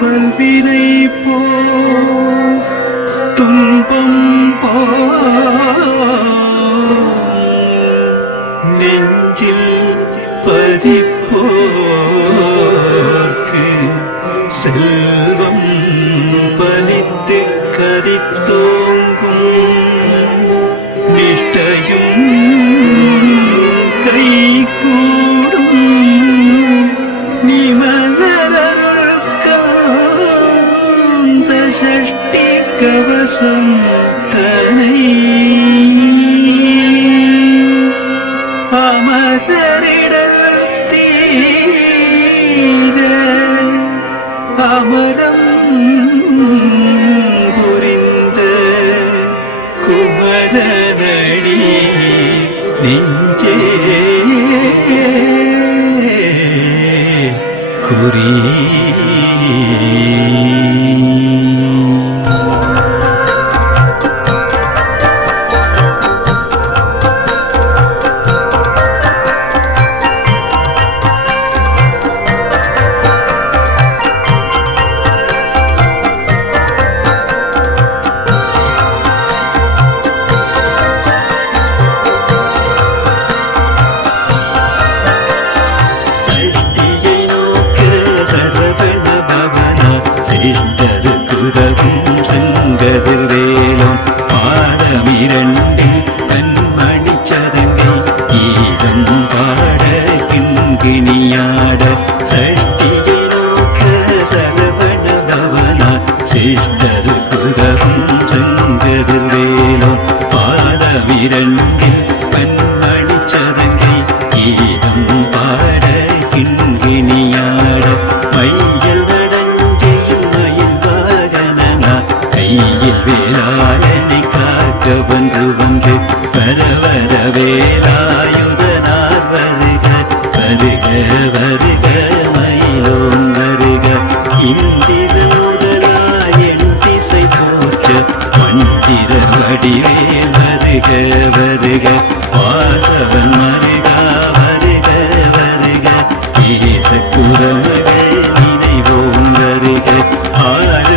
வல்வினை போ துன்பம் போ நெஞ்சில் பதிப்போர்க்கு செல்வம் பலித்து கதித்தோங்கும் நிஷ்டையும் கைகூடும் நிமலருள்காந்த சஷ்டி கவசம் தனை அமரரிடல் தீர அமரம் புரிந்த குமரனடி நெஞ்சே குறி செங்கதிர்வேலும் பாதமிரண்டில் கண்மணிச்சதங்கை கீதம் பாட கிண்கிணியாட சட்டியை நோக்க சரவண பவனா சிஷ்டது குதவும் செங்கதிர்வேலும் பாதமிரண்டில் கண்மணிச்சதங்கை கீதம் பாட கிண்கிணியாட மையல் கையில் வேளாளனை காக்க வந்து வரவர வேலாயுதனார் வருக வருக வருக மயிலோன் வருக இந்திர முதலாயன் திசை போற்ற மந்திர வடிவேல் வருக வருக வாசவன் மருகா வருக வருக தேசக்குறமகள் நினைவோம் வருக ஆறு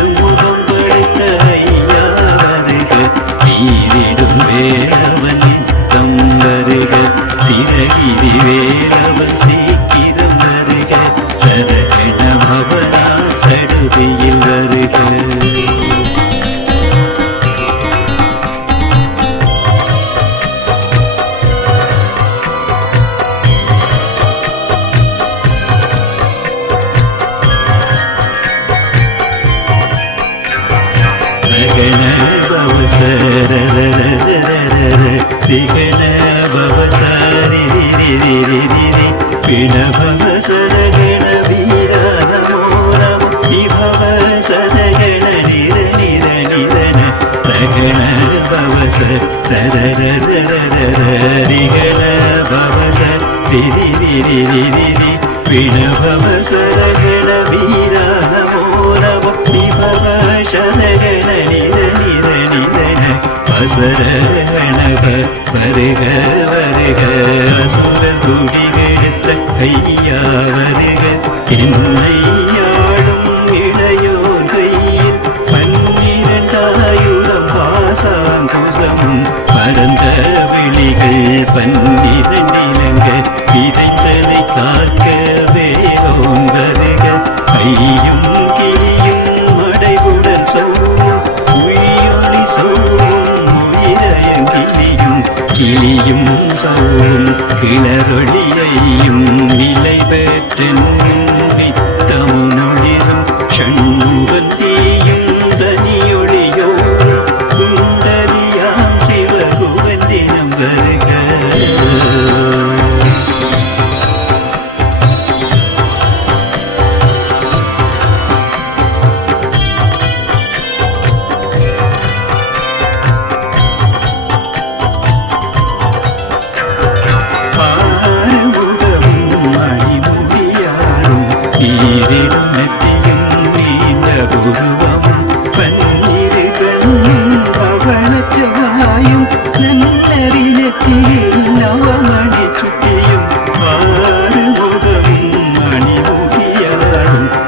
வேலவன் தம் வருக சிறகிரி வேலவன் சீக்கிரம் வருக சரகண பவனா சடுதியில் வருக திகண பவசரி பிணபவ சரகண வீர நமோ நமோ விபவ சரகண நிர நிர நிரன ரகண பவச தரரிகண பவச திரி பிணபவ சரகண வீர நமோ நமோ விபவ சரகண நிர நிர நிரன அசரணப வருக வருக அசுர துடிகெடுத்த கையா வருக என்னையாடும் இளையோர் கையில் 12,000 பாசாங்குசமும் பரந்த விழிகள் 12 நிலங்க விதைத்தலை காக்க வேலோன் வருக கையும் கிளியும் மடைவுடன் சௌவும் உயிரொளி சௌவும் கிளியும் சௌவும் கிளரொளியையும் நிலை பெற்றென்னும் நித்தமுனொளிரும் ஷண்முகத்தீயும் தனியொளியோடும் குண்டரியாம் சிவகுவன் தினம் வருக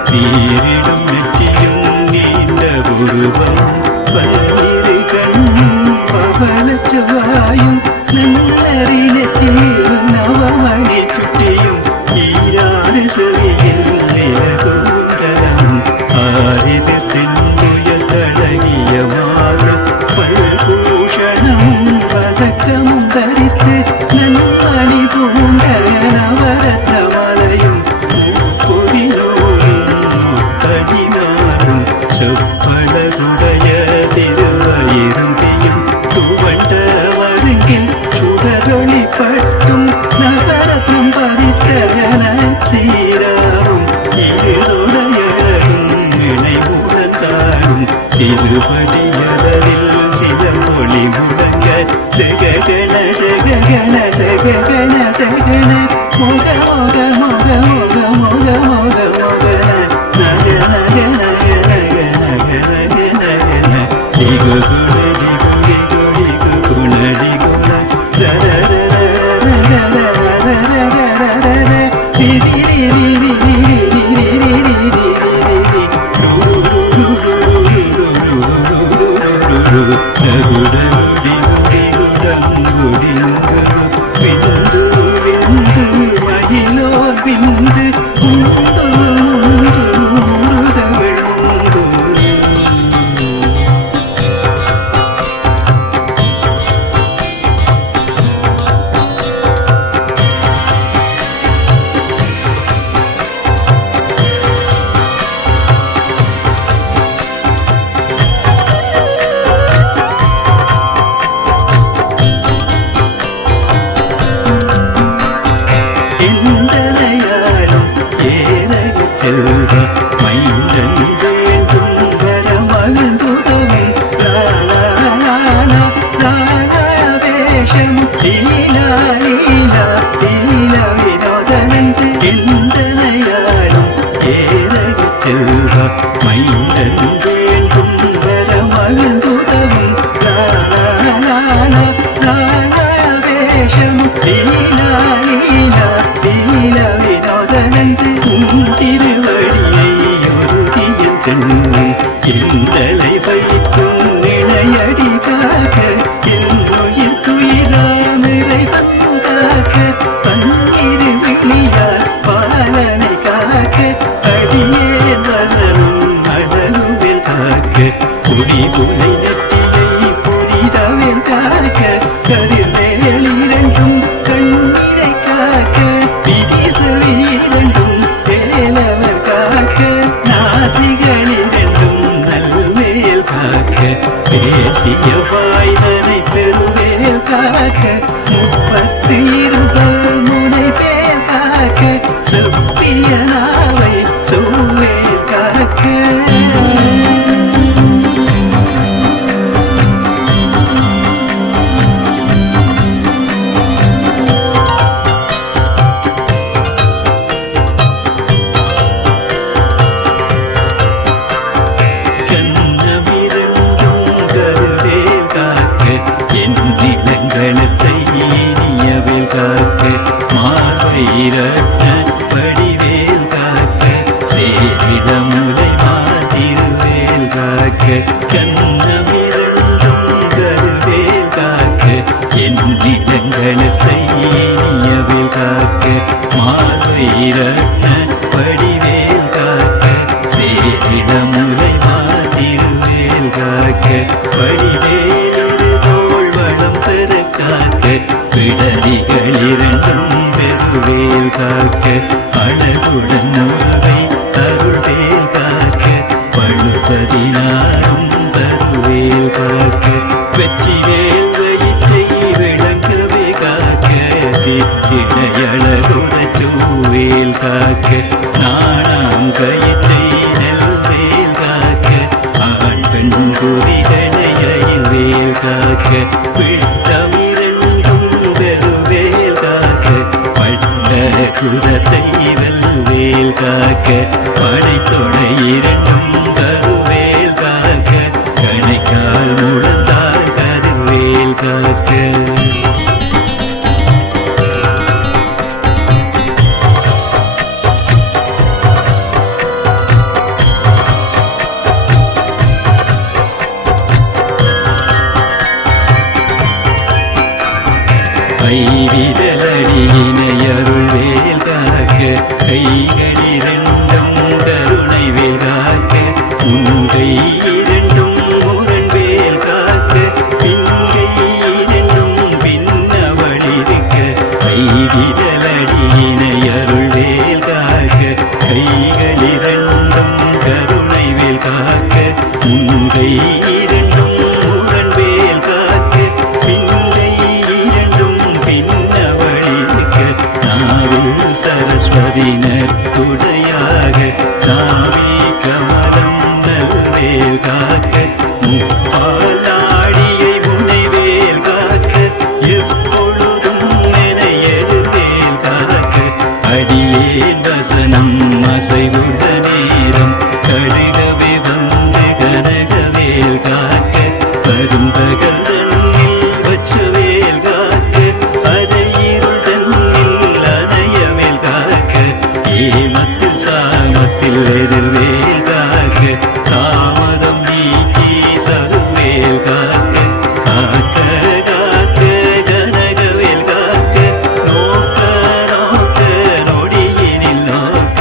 வீரிடும் திருவடியலில் சில மொழி முழங்க ஜெககண ஜெககண ஜெககண ஜெகண மோக மோக மோக மோக மோக மோக மோகன நக நக நக நக நக நக நக டிகு குண டிகு டிகு குண டிகு ரர ரர ரர ரர ரர ரர ரி ரி ரி ரி ரி விந்து செல்வ மைந்தன் வேண்டும் வரமழுந்துதவும் வேஷம் லீலா லீலா லீல வினோதனன்று எந்தனையாடும் ஏரக செல்வ மைந்தன் வேண்டும் வரமழுந்துதவும் வேஷம் லீலா லீலா லீல வினோதனன்று திருவடியை ஒருதியம் செல்லும் எந்தலை வைக்கும் இணையடி காக்க என்னுயிர் துயிராமிரை வந்தாக்க பன்னிரு விழியார் பாலனை காக்க அடியே வளரும் அழகுவில் காக்க புரிபுலை நெற்றியை புரிதவில் காக்க கதிர்வேல் இரண்டும் கண்ணீரை காக்க விதிசவி இரண்டும் நாசிகளிரண்டும் நல்வேல் காக்க பேசிய வாய்தனை பெருவேல் காக்க 32 முனை வேல் காக்க செப்பிய நாவை சௌவேல் காக்க கணத்தை இனியவேல் காக்க மார்வையிரட்ட படிவேல் காக்க சேரிடமுலை மாதிருவேல் காக்க கண்ணமிரண்டும் கருவேல் காக்க என் நிலங்கணத்தை இனியவேல் காக்க மார்வையிரட்ட படிவேல் காக்க சேரிடமுலை மாதிருவேல் காக்க படிவேல் காக்க விடரிகள் இரண்டும் பெருவேல் காக்க அழகுடன் உறவை அருள்வேல் காக்க பழுபதினாரும் தருவேல் காக்க வெற்றிவேல் வயிற்றை விளங்கவே காக்க சிற்றிடையழகுட சூவேல் காக்க நாணாம் கயிற்றை நெல்வேல் காக்க ஆண் பெண் குறிதனையில் வேல் காக்க குரத்தை வெல்வேல் காக்க படைத்தொடை இரண்டும் தருவேல் காக்க கணைக்கால் முழந்தால் கருவேல் காக்க கைவிரலடியினையருள்வேல் காக்க கைகளிரண்டும் கருணை வேல் காக்க உங்கை இரண்டும் முரண்வேல் காக்க பின்கை இரண்டும் பின்னவளிருக்க கைவிரலடியினையருள்வேல் காக்க கைகளிரண்டும் கருணை வேல் காக்க உங்கை இரண்டும் முரண்வேல் காக்க பின்கை இரண்டும் பின்னவளிருக்க நாவில் சரஸ்வதி நற்குடையாக தாவி கமலம் நல்வேல் காக்க கருவேல் காக்க தாமதம் நீக்கி சருவேல் காக்க காக்க காக்க ஜனகவேல் காக்க நோக்க நோக்க நொடியினில் நோக்க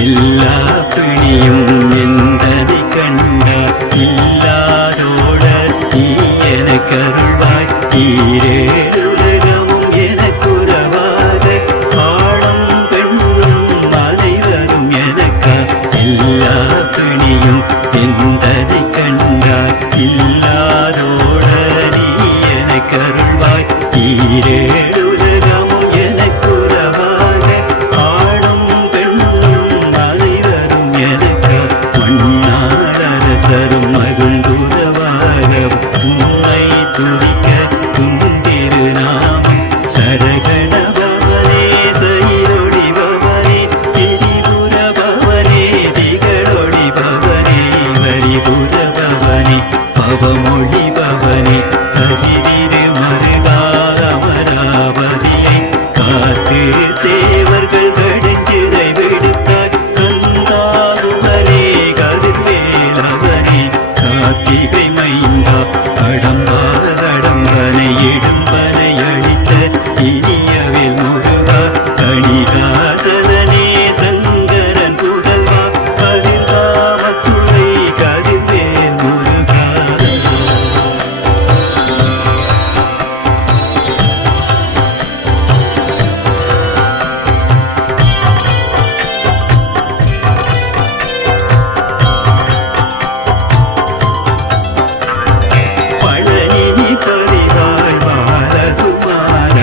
எல்லா பிணியும் எந்தனை கண்டார் இல்லாதோட நீ எனக்கு அருள்வாய் ஈரேழுலகமும் எனக்குறவாக ஆளும் பெண்ணும் அனைவரும் எனக்கா எல்லா பிணியும் எந்தனை கண்டார் இல்லாதோட நீ எனக்கு அருள்வாய் ஈரேழுலகமும் எனக்குறவாக ஆளும் பெண்ணும் அனைவரும் எனக்கா மண்ணாளரசரும் மகிழ்ந்துறவாக உன்னை துதிக்க துண்டிருநாமம் சரகண பவனே சைரொளி பவனே திரிபுர பவனே திகழொளி பவனே வரிபுர பவனே பவமொழி பவனே ஹரிதிரு மருகாமராவதியை காத்து தேவர்கள் கடுஞ்சிறை விடுத்தார் கந்தாகுமரே கதிர்வேலவனே கார்த்திகை மைந்தா கடம்பனை இடும்பனை அழித்த இனியவில் முருகா கணிகாசலனே சங்கரன் புதல்வா கதிர்காமத்துறை கதிர்வேல் முருகா பழனி பரிவாழ் பாலகுமார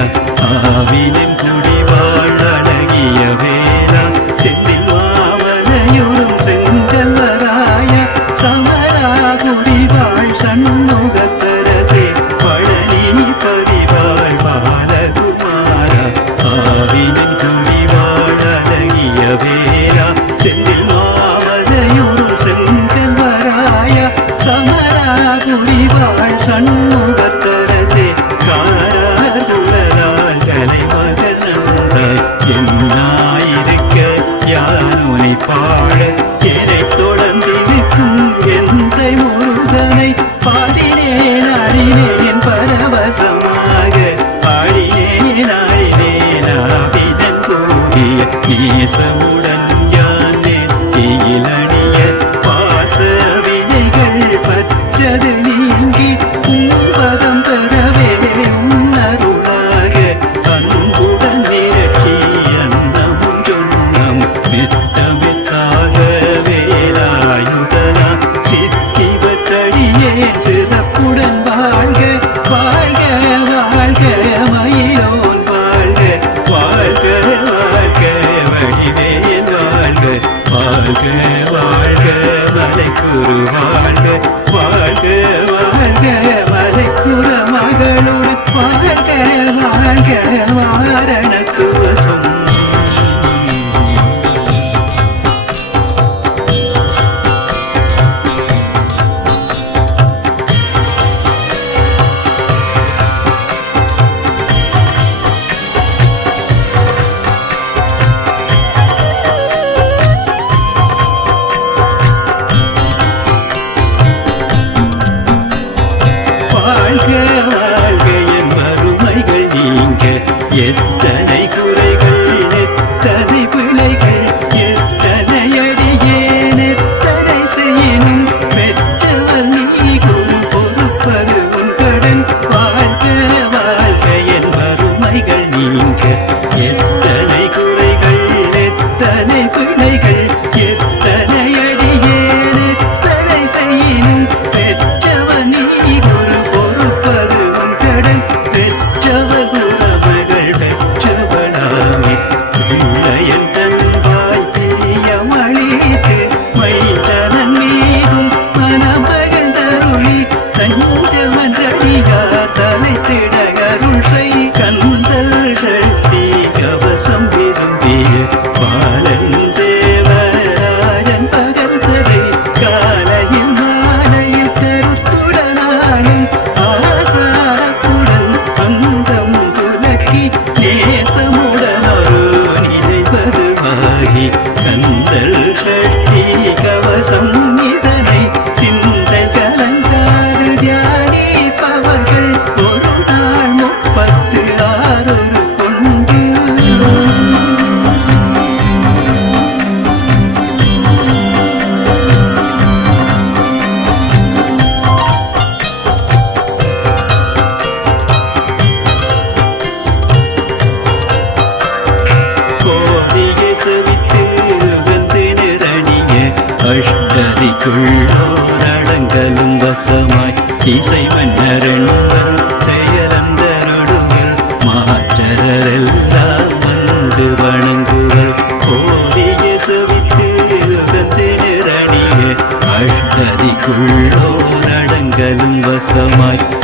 ஆவினின் குடிவாழ் அழகிய வேளா செந்தில் மாமலையுறும் செஞ்சல்வராய சமரா குடிவாழ் சண்முகத்தரசே பழனி பரிவாழ் பாலகுமார ஆவினின் குடிவாழ் அழகிய வேளா செந்தில் மாமலையுறும் செஞ்சல்வராய சமரா குடிவாழ் சண்முகத்தரசே காராகுழலால் கலைமகன் நன்றாய் என்னாயிருக்க யானுனை பாட என்னை தொடர்ந்திருக்கும் எந்தை முருகனை பாடினேன் ஆடினேன் பரவசமாக ஆடினேன் ஆடினேன் ஆவினன் கூடிய நேசமுடன் யான் நெற்றியில் அணிய பாச வினைகள் பற்றது நீங்கி உன்பதம் பெறவே உன்னருளாக அன்புடன் நிரட்சி அன்னமும் சொன்னம் மெத்தமெத்தாக வேலாயுதனா சித்திவத்தடியே சிறப்புடன் வாழ்க வாழ்க வாழ்க மயிலோன் வாழ்க வாழ்க வாழ்க வடிவேல் வாழ்க வாழ்க வாழ்க மலைக்குரு வாழ்க வாழ்க வாழ்க மலைக்குற மகளுடன் வாழ்க வாழ்க வாரணத்துவசம் வாழ்க வாழ்க என் வறுமைகள் நீங்க எத்தனை குறைகள் எத்தனை பிழைகள் எத்தனை அடியேன் எத்தனை செய்யினும் பெற்றவர் நீ குரு பொறுப்பது உன் கடன் வாழ்க வாழ்க என் வறுமைகள் நீங்க எத்தனை குறைகள் எத்தனை பிழைகள் எத்தனை அடியேன் எத்தனை செய்யினும் பெற்றவர் நீ குரு பொறுப்பது உன் கடன் பெற்றவர் குரமகள்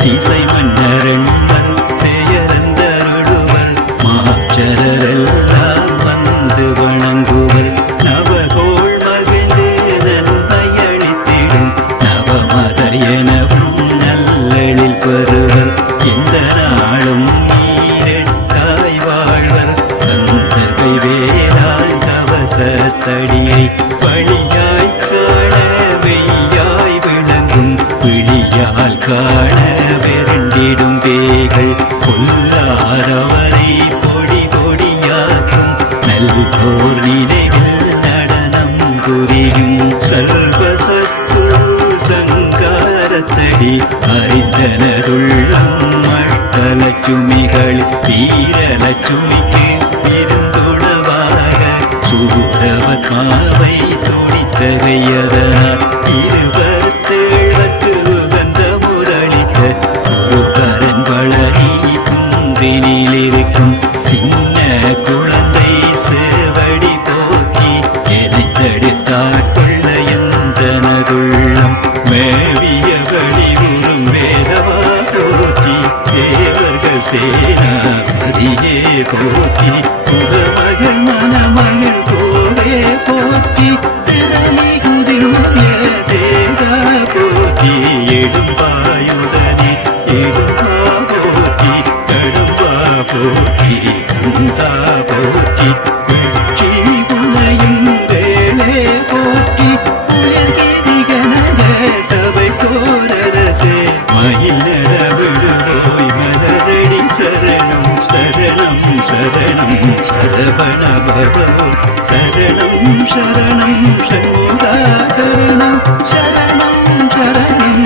இசை மன்னரெண்மன் செயலந்தருளுவர் மாச்சரெல்லாம் வந்து வணங்குவர் நவகோள் மகிழ்ந்து நன்மையளித்திடும் நவமத எனவும் நல்லெழில் பெறுவர் இந்த நாளும் நீரெட்டாய் வாழ்வர் தந்தகை வேளாண் கவசத்தடியை வழியாய் காண வெய்யாய் விளங்கும் விழியால் காண வெருண்டிடும் வேகள் கொல்லாரவரை பொடி பொடியாக்கும் நல்லோர் நினைவில் நடனம் புரியும் சர்வசத்து சங்காரத்தடி அறிந்தனருள்ளம் அஷ்டலட்சுமிகள் ஈரலட்சுமிக்கு இருந்துணவாக சூரவத்மாவை துடித்தகையதனால் இருபத்தேழற்கு உகந்த முரளித்த குருபரன் வளரி குன்றினில் இருக்கும் சின்ன குழந்தை சேவடி போக்கி எனை தடுத்தாற் கொள்ள எந்தனதுள்ளம் மேவிய வழிவுறும் வேதவா போற்றி தேவர்கள் சேனாபதியே போற்றி புகமகள் மணமகள் கோவே போற்றி திறமிகுதிய தேகா போற்றி எடும்பாயுடனே எடும்பா போற்றி கடும்பா போற்றி கந்தா போற்றி வெற்றி புனையும் வேளே போற்றி உயர்கிரி கனக சபை கோரரசே மயிலட விடுவோய் மலரடி சரணம் சரணம் சரணம் சரவண பவோ சரணம் சரணம் சண்முகா சரணம் சரணம் சரணம்